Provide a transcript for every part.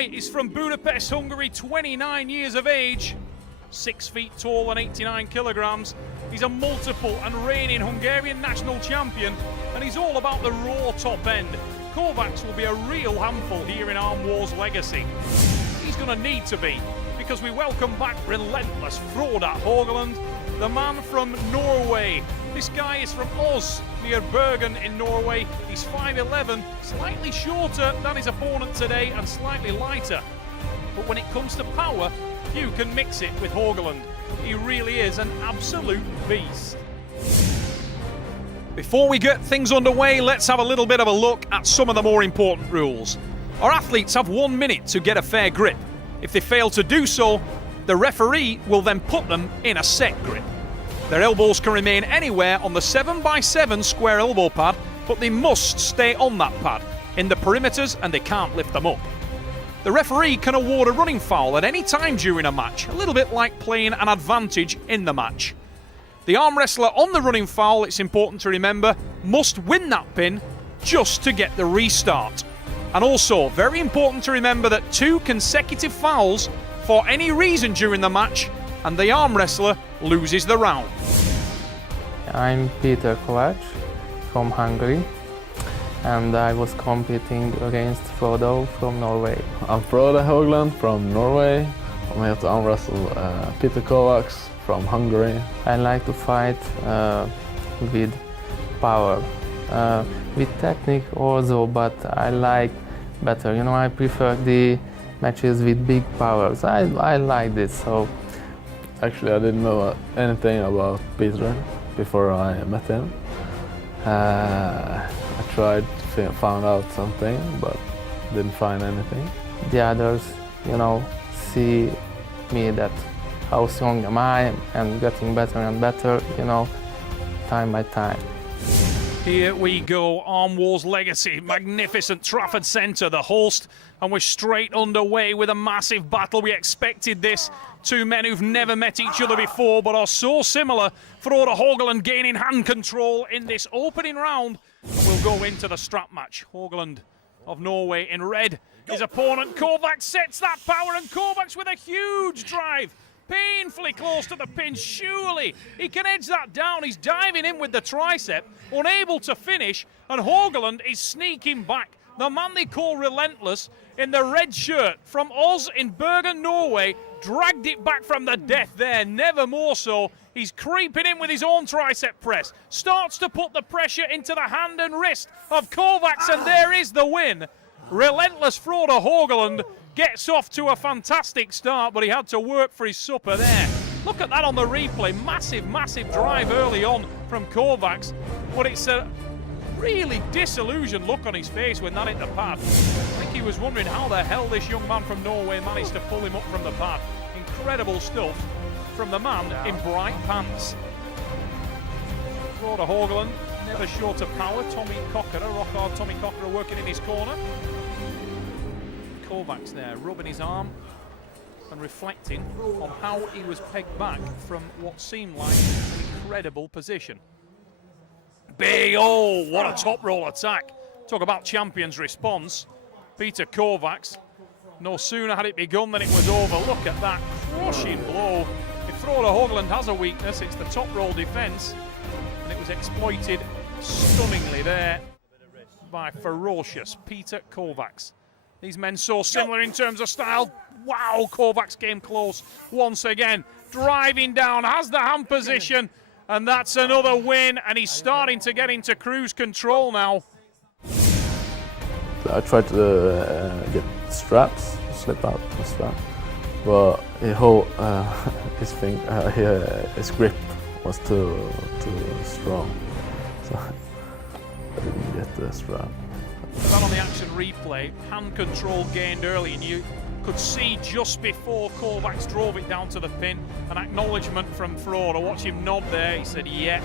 guy is from Budapest, Hungary, 29 years of age, 6 feet tall and 89 kilograms. He's a multiple and reigning Hungarian national champion, and he's all about the raw top end. Kovacs will be a real handful here in Arm Wars Legacy. He's going to need to be, because we welcome back relentless Frode Haugland, the man from Norway. This guy is from Oz, near Bergen in Norway. He's 5'11", slightly shorter than his opponent today and slightly lighter. But when it comes to power, you can mix it with Haugland. He really is an absolute beast. Before we get things underway, let's have a little bit of a look at some of the more important rules. Our athletes have 1 minute to get a fair grip. If they fail to do so, the referee will then put them in a set grip. Their elbows can remain anywhere on the 7x7 square elbow pad, but they must stay on that pad, in the perimeters, and they can't lift them up. The referee can award a running foul at any time during a match, a little bit like playing an advantage in the match. The arm wrestler on the running foul, it's important to remember, must win that pin just to get the restart. And also, very important to remember that 2 consecutive fouls for any reason during the match, and the arm wrestler loses the round. I'm Peter Kovacs from Hungary, and I was competing against Frode from Norway. I'm Frode Haugland from Norway. I'm here to arm wrestle Peter Kovacs from Hungary. I like to fight with power, with technique also, but I like better. You know, I prefer the matches with big powers. I like this. So actually, I didn't know anything about Peter before I met him. I tried to find out something, but didn't find anything. The others, you know, see me that how strong am I, and getting better and better, you know, time by time. Here we go, Arm Wars Legacy, magnificent Trafford Centre, the host, and we're straight underway with a massive battle. We expected this. 2 men who've never met each other before, but are so similar. Frode Haugland gaining hand control in this opening round. We'll go into the strap match. Haugland of Norway in red. His opponent, Kovacs, sets that power, and Kovacs with a huge drive. Painfully close to the pin, surely he can edge that down. He's diving in with the tricep, unable to finish, and Haugland is sneaking back. The man they call Relentless in the red shirt from Oz in Bergen, Norway, dragged it back from the death there, never more so. He's creeping in with his own tricep press, starts to put the pressure into the hand and wrist of Kovacs, and there is the win. Relentless Frode Haugland gets off to a fantastic start, but he had to work for his supper there. Look at that on the replay. Massive, massive drive early on from Kovacs, but it's a really disillusioned look on his face when that hit the pad. I think he was wondering how the hell this young man from Norway managed to pull him up from the pad. Incredible stuff from the man in bright pants. Frode Haugland, never short of power. Tommy Cocker, rock hard Tommy Cocker working in his corner. Kovacs there, rubbing his arm and reflecting on how he was pegged back from what seemed like an incredible position. Big, oh, what a top roll attack. Talk about champion's response. Peter Kovacs, no sooner had it begun than it was over. Look at that crushing blow. If Frode Haugland has a weakness, it's the top roll defense, and it was exploited stunningly there by ferocious Peter Kovacs. These men so similar in terms of style. Wow, Kovacs came close once again. Driving down, has the hand position, and that's another win, and he's starting to get into cruise control now. I tried to get straps, slip out the strap, but his his grip was too strong, so I didn't get the strap. That on the action replay, hand control gained early, and you could see just before Kovacs drove it down to the pin, an acknowledgement from Frode. Watch him nod there. He said, yeah,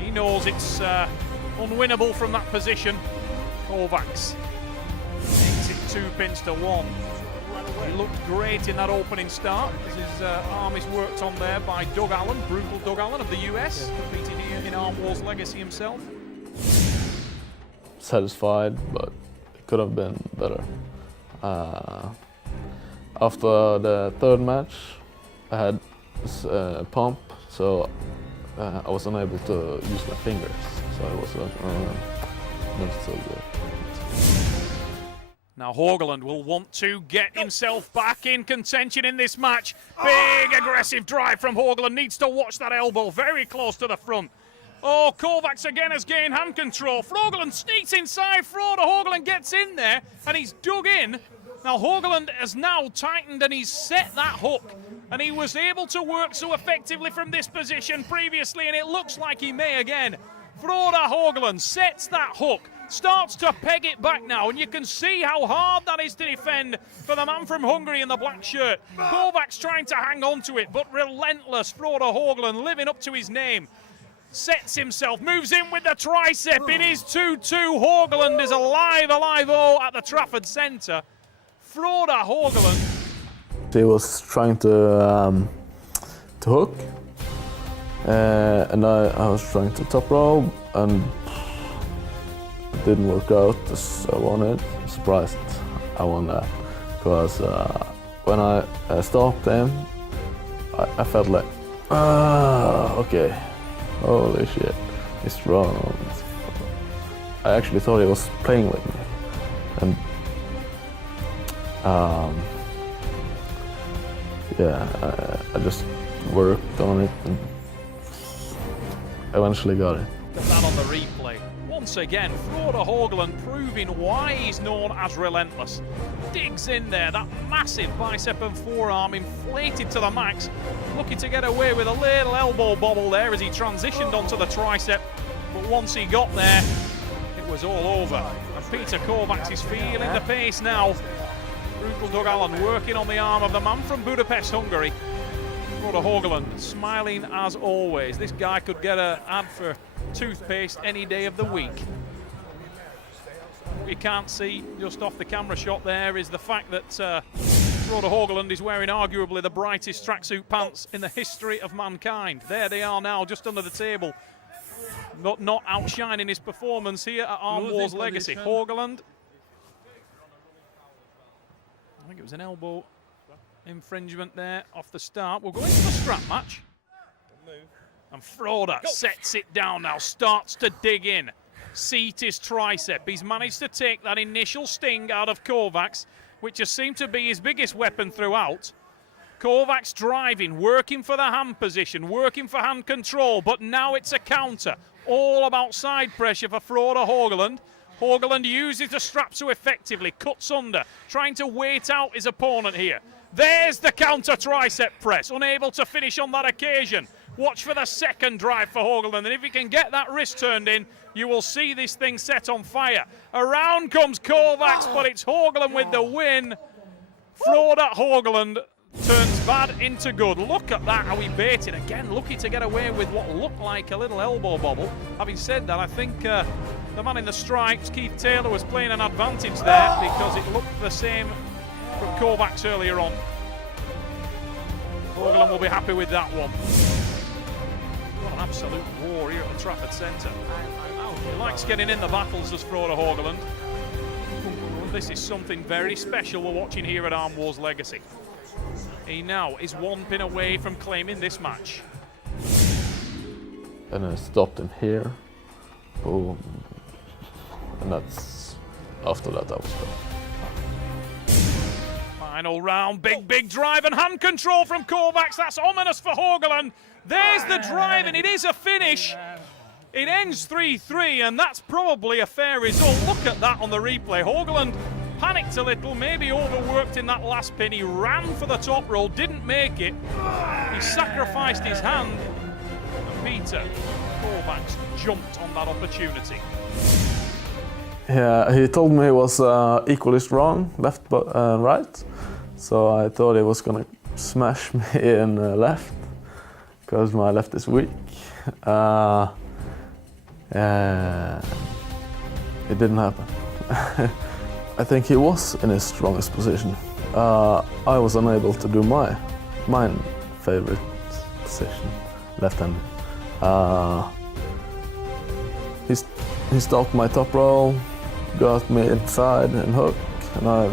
he knows it's unwinnable from that position. Kovacs makes it 2 pins to 1. He looked great in that opening start, as his arm is worked on there by Doug Allen, brutal Doug Allen of the US, competed here in Arm Wars Legacy himself. Satisfied, but it could have been better. after the third match, I had pump, so I was unable to use my fingers. So I was not so good. Now Haugland will want to get himself back in contention in this match. Big aggressive drive from Haugland. Needs to watch that elbow very close to the front. Oh, Kovacs again has gained hand control. Haugland sneaks inside. Haugland gets in there and he's dug in. Now Haugland has now tightened and he's set that hook. And he was able to work so effectively from this position previously, and it looks like he may again. Haugland sets that hook, starts to peg it back now, and you can see how hard that is to defend for the man from Hungary in the black shirt. Kovacs trying to hang on to it, but relentless. Haugland living up to his name. Sets himself, moves in with the tricep. It is 2-2. Haugland is alive at the Trafford Centre. Haugland. He was trying to hook, and I was trying to top rope, and it didn't work out as I wanted. I'm surprised I won that, because when I stopped him, I felt like, okay, holy shit, he's strong. I actually thought he was playing with me, and yeah, I just worked on it and eventually got it. Look at that on the replay. Once again, Haugland proving why he's known as relentless. Digs in there, that massive bicep and forearm inflated to the max. Looking to get away with a little elbow bobble there as he transitioned onto the tricep. But once he got there, it was all over. And Peter Kovacs is feeling the pace now. Brutal Doug Allen working on the arm of the man from Budapest, Hungary. Haugland smiling as always. This guy could get an ad for toothpaste any day of the week. What you can't see just off the camera shot there is the fact that Haugland is wearing arguably the brightest tracksuit pants in the history of mankind. There they are now, just under the table. Not outshining his performance here at Arm Wars Legacy. Haugland. I think it was an elbow infringement there off the start. We'll go into the strap match. And Froda sets it down now, starts to dig in. Seat his tricep. He's managed to take that initial sting out of Kovacs, which has seemed to be his biggest weapon throughout. Kovacs driving, working for the hand position, working for hand control, but now it's a counter. All about side pressure for Haugland. Haugland uses the strap so effectively, cuts under, trying to wait out his opponent here. There's the counter tricep press, unable to finish on that occasion. Watch for the second drive for Haugland, and if he can get that wrist turned in, you will see this thing set on fire. Around comes Kovacs, but it's Haugland with the win. Haugland turns bad into good. Look at that, how he baited. Again, lucky to get away with what looked like a little elbow bobble. Having said that, I think the man in the stripes, Keith Taylor, was playing an advantage there because it looked the same from Kovacs earlier on. Haugland will be happy with that one. What an absolute war here at the Trafford Centre. He likes getting in the battles, does Haugland. This is something very special we're watching here at Arm Wars Legacy. He now is one pin away from claiming this match. And I stopped him here. Boom. And that's, after that I was done. Final round, big drive and hand control from Kovacs. That's ominous for Haugland. There's the drive and it is a finish. It ends 3-3 and that's probably a fair result. Look at that on the replay. Haugland panicked a little, maybe overworked in that last pin. He ran for the top roll, didn't make it. He sacrificed his hand. And Peter Kovacs jumped on that opportunity. Yeah, he told me he was equally strong, left but right. So I thought he was gonna smash me in left, because my left is weak. It didn't happen. I think he was in his strongest position. I was unable to do my favorite position, left-handed. He stopped my top roll, got me inside and hook, and I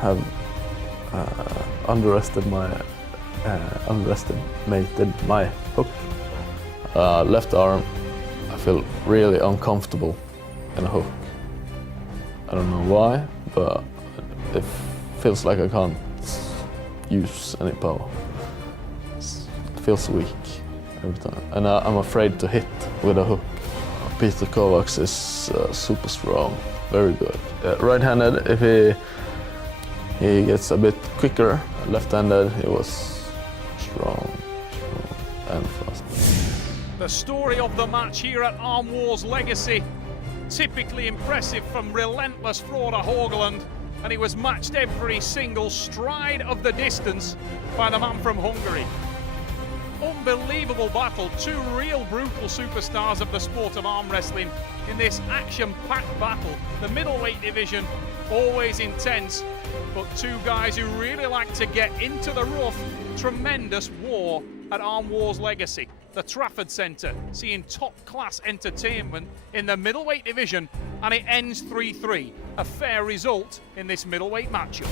have underestimated my hook. Left arm, I feel really uncomfortable in a hook. I don't know why, but it feels like I can't use any power. It feels weak every time, and I'm afraid to hit with a hook. Peter Kovacs is super strong, very good. Right-handed, if he gets a bit quicker. Left-handed, he was strong and fast. The story of the match here at Arm Wars Legacy. Typically impressive from relentless Frode Haugland, and he was matched every single stride of the distance by the man from Hungary. Unbelievable battle, two real brutal superstars of the sport of arm wrestling in this action-packed battle. The middleweight division, always intense, but two guys who really like to get into the rough. Tremendous war at Arm Wars Legacy. The Trafford Centre seeing top-class entertainment in the middleweight division, and it ends 3-3. A fair result in this middleweight matchup.